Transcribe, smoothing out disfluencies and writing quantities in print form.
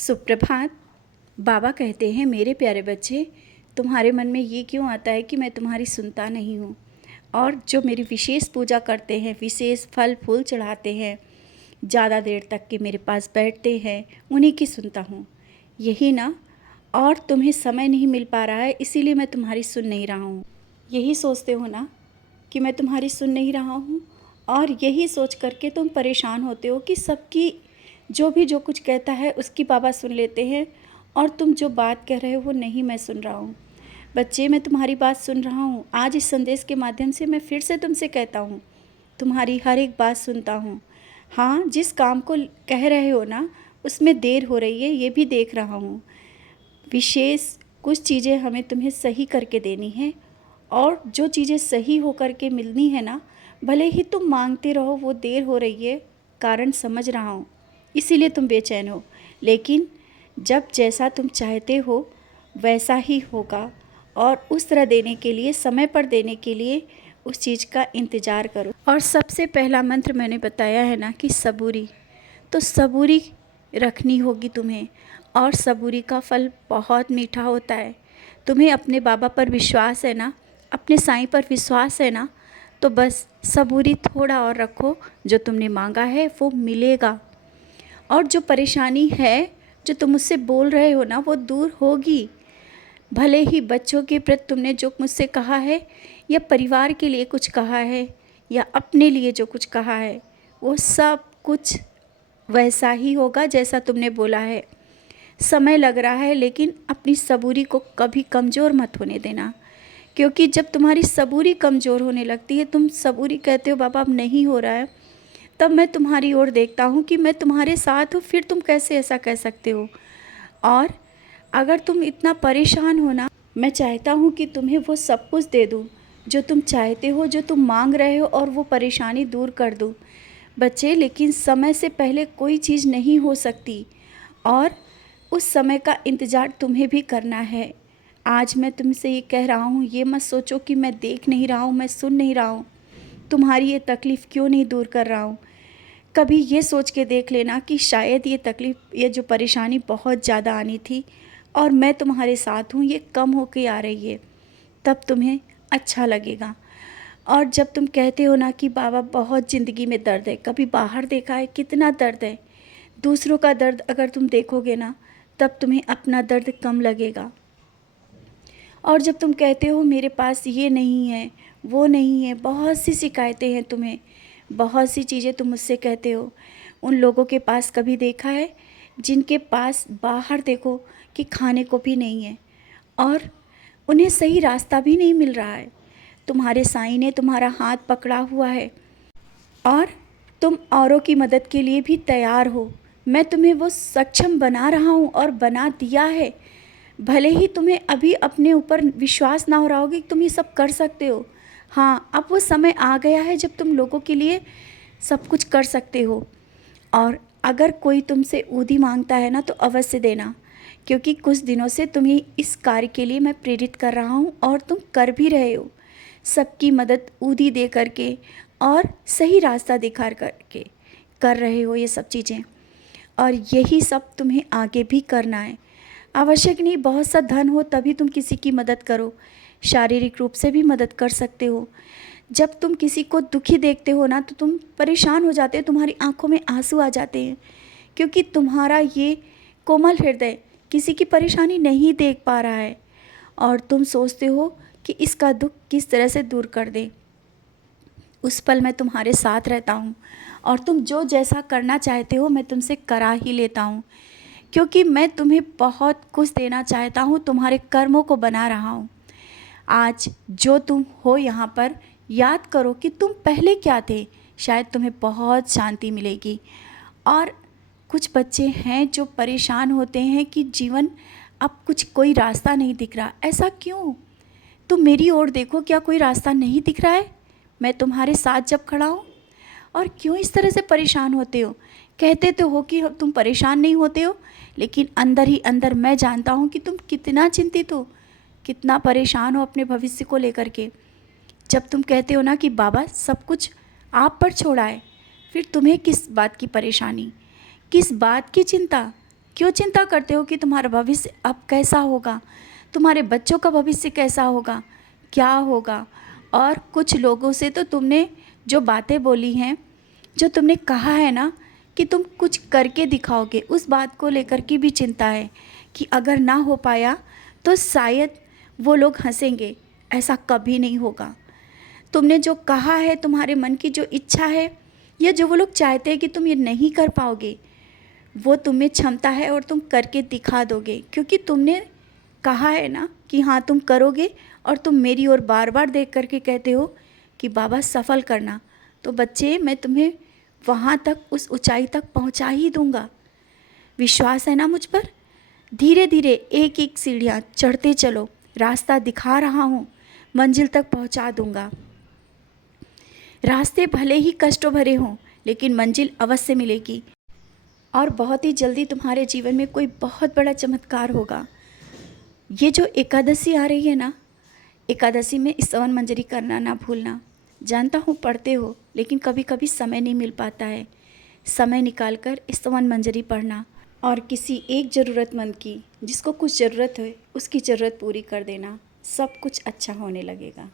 सुप्रभात। बाबा कहते हैं, मेरे प्यारे बच्चे, तुम्हारे मन में ये क्यों आता है कि मैं तुम्हारी सुनता नहीं हूँ। और जो मेरी विशेष पूजा करते हैं, विशेष फल फूल चढ़ाते हैं, ज़्यादा देर तक के मेरे पास बैठते हैं, उन्हीं की सुनता हूँ। यही ना। और तुम्हें समय नहीं मिल पा रहा है, इसीलिए मैं तुम्हारी सुन नहीं रहा हूँ। यही सोचते हो ना कि मैं तुम्हारी सुन नहीं रहा हूँ। और यही सोच करके तुम परेशान होते हो कि सबकी जो कुछ कहता है उसकी बाबा सुन लेते हैं, और तुम जो बात कह रहे हो वो नहीं मैं सुन रहा हूँ। बच्चे, मैं तुम्हारी बात सुन रहा हूँ। आज इस संदेश के माध्यम से मैं फिर से तुमसे कहता हूँ, तुम्हारी हर एक बात सुनता हूँ। हाँ, जिस काम को कह रहे हो ना, उसमें देर हो रही है, ये भी देख रहा हूँ। विशेष कुछ चीज़ें हमें तुम्हें सही करके देनी है, और जो चीज़ें सही हो करके मिलनी है ना, भले ही तुम मांगते रहो, वो देर हो रही है, कारण समझ रहा हूँ, इसीलिए तुम बेचैन हो। लेकिन जब जैसा तुम चाहते हो वैसा ही होगा, और उस तरह देने के लिए, समय पर देने के लिए उस चीज़ का इंतज़ार करो। और सबसे पहला मंत्र मैंने बताया है ना कि सबूरी, तो सबूरी रखनी होगी तुम्हें। और सबूरी का फल बहुत मीठा होता है। तुम्हें अपने बाबा पर विश्वास है ना, अपने साईं पर विश्वास है ना, तो बस सबूरी थोड़ा और रखो। जो तुमने मांगा है वो मिलेगा। और जो परेशानी है, जो तुम मुझसे बोल रहे हो ना, वो दूर होगी। भले ही बच्चों के प्रति तुमने जो मुझसे कहा है, या परिवार के लिए कुछ कहा है, या अपने लिए जो कुछ कहा है, वो सब कुछ वैसा ही होगा जैसा तुमने बोला है। समय लग रहा है, लेकिन अपनी सबूरी को कभी कमज़ोर मत होने देना। क्योंकि जब तुम्हारी सबूरी कमज़ोर होने लगती है, तुम सबूरी कहते हो बाबा अब नहीं हो रहा है, तब मैं तुम्हारी ओर देखता हूँ कि मैं तुम्हारे साथ हूँ, फिर तुम कैसे ऐसा कह सकते हो। और अगर तुम इतना परेशान हो ना, मैं चाहता हूँ कि तुम्हें वो सब कुछ दे दूँ जो तुम चाहते हो, जो तुम मांग रहे हो, और वो परेशानी दूर कर दूँ। बच्चे, लेकिन समय से पहले कोई चीज़ नहीं हो सकती, और उस समय का इंतज़ार तुम्हें भी करना है। आज मैं तुमसे ये कह रहा हूँ, ये मत सोचो कि मैं देख नहीं रहा हूँ, मैं सुन नहीं रहा हूँ, तुम्हारी ये तकलीफ़ क्यों नहीं दूर कर रहा हूँ। कभी ये सोच के देख लेना कि शायद ये तकलीफ़, ये जो परेशानी बहुत ज़्यादा आनी थी, और मैं तुम्हारे साथ हूँ, ये कम होके आ रही है, तब तुम्हें अच्छा लगेगा। और जब तुम कहते हो ना कि बाबा बहुत ज़िंदगी में दर्द है, कभी बाहर देखा है कितना दर्द है। दूसरों का दर्द अगर तुम देखोगे ना, तब तुम्हें अपना दर्द कम लगेगा। और जब तुम कहते हो मेरे पास ये नहीं है, वो नहीं है, बहुत सी शिकायतें हैं तुम्हें, बहुत सी चीज़ें तुम मुझसे कहते हो। उन लोगों के पास कभी देखा है जिनके पास बाहर देखो कि खाने को भी नहीं है, और उन्हें सही रास्ता भी नहीं मिल रहा है। तुम्हारे साईं ने तुम्हारा हाथ पकड़ा हुआ है, और तुम औरों की मदद के लिए भी तैयार हो। मैं तुम्हें वो सक्षम बना रहा हूँ, और बना दिया है। भले ही तुम्हें अभी अपने ऊपर विश्वास ना हो रहा होगा कि तुम ये सब कर सकते हो। हाँ, अब वो समय आ गया है जब तुम लोगों के लिए सब कुछ कर सकते हो। और अगर कोई तुमसे ऊधी मांगता है ना, तो अवश्य देना, क्योंकि कुछ दिनों से तुम्हें इस कार्य के लिए मैं प्रेरित कर रहा हूँ, और तुम कर भी रहे हो। सबकी मदद ऊधी दे करके और सही रास्ता दिखा करके कर रहे हो ये सब चीज़ें, और यही सब तुम्हें आगे भी करना है। आवश्यक नहीं बहुत सा धन हो तभी तुम किसी की मदद करो, शारीरिक रूप से भी मदद कर सकते हो। जब तुम किसी को दुखी देखते हो ना, तो तुम परेशान हो जाते हो, तुम्हारी आंखों में आंसू आ जाते हैं, क्योंकि तुम्हारा ये कोमल हृदय किसी की परेशानी नहीं देख पा रहा है, और तुम सोचते हो कि इसका दुख किस तरह से दूर कर दे। उस पल मैं तुम्हारे साथ रहता हूँ, और तुम जो जैसा करना चाहते हो मैं तुमसे करा ही लेता हूँ, क्योंकि मैं तुम्हें बहुत कुछ देना चाहता हूँ, तुम्हारे कर्मों को बना रहा हूँ। आज जो तुम हो यहाँ पर, याद करो कि तुम पहले क्या थे, शायद तुम्हें बहुत शांति मिलेगी। और कुछ बच्चे हैं जो परेशान होते हैं कि जीवन अब कुछ कोई रास्ता नहीं दिख रहा। ऐसा क्यों? तुम मेरी ओर देखो, क्या कोई रास्ता नहीं दिख रहा है? मैं तुम्हारे साथ जब खड़ा हूँ। और क्यों इस तरह से परेशान होते हो? कहते तो हो कि तुम परेशान नहीं होते हो, लेकिन अंदर ही अंदर मैं जानता हूँ कि तुम कितना चिंतित हो, कितना परेशान हो अपने भविष्य को लेकर के। जब तुम कहते हो ना कि बाबा सब कुछ आप पर छोड़ा है, फिर तुम्हें किस बात की परेशानी, किस बात की चिंता? क्यों चिंता करते हो कि तुम्हारा भविष्य अब कैसा होगा, तुम्हारे बच्चों का भविष्य कैसा होगा, क्या होगा। और कुछ लोगों से तो तुमने जो बातें बोली हैं, जो तुमने कहा है ना कि तुम कुछ करके दिखाओगे, उस बात को लेकर के भी चिंता है कि अगर ना हो पाया तो शायद वो लोग हंसेंगे। ऐसा कभी नहीं होगा। तुमने जो कहा है, तुम्हारे मन की जो इच्छा है, या जो वो लोग चाहते हैं कि तुम ये नहीं कर पाओगे, वो तुम्हें क्षमता है और तुम करके दिखा दोगे, क्योंकि तुमने कहा है ना कि हाँ तुम करोगे। और तुम मेरी ओर बार बार देख करके कहते हो कि बाबा सफल करना। तो बच्चे, मैं तुम्हें वहाँ तक, उस ऊंचाई तक पहुँचा ही दूँगा। विश्वास है ना मुझ पर। धीरे धीरे एक एक सीढ़ियाँ चढ़ते चलो, रास्ता दिखा रहा हूँ, मंजिल तक पहुँचा दूँगा। रास्ते भले ही कष्टों भरे हों, लेकिन मंजिल अवश्य मिलेगी। और बहुत ही जल्दी तुम्हारे जीवन में कोई बहुत बड़ा चमत्कार होगा। ये जो एकादशी आ रही है ना, एकादशी में स्तवन मंजरी करना ना भूलना। जानता हूँ पढ़ते हो, लेकिन कभी कभी समय नहीं मिल पाता है। समय निकाल कर स्तवन मंजरी पढ़ना, और किसी एक ज़रूरतमंद की, जिसको कुछ ज़रूरत है, उसकी ज़रूरत पूरी कर देना। सब कुछ अच्छा होने लगेगा।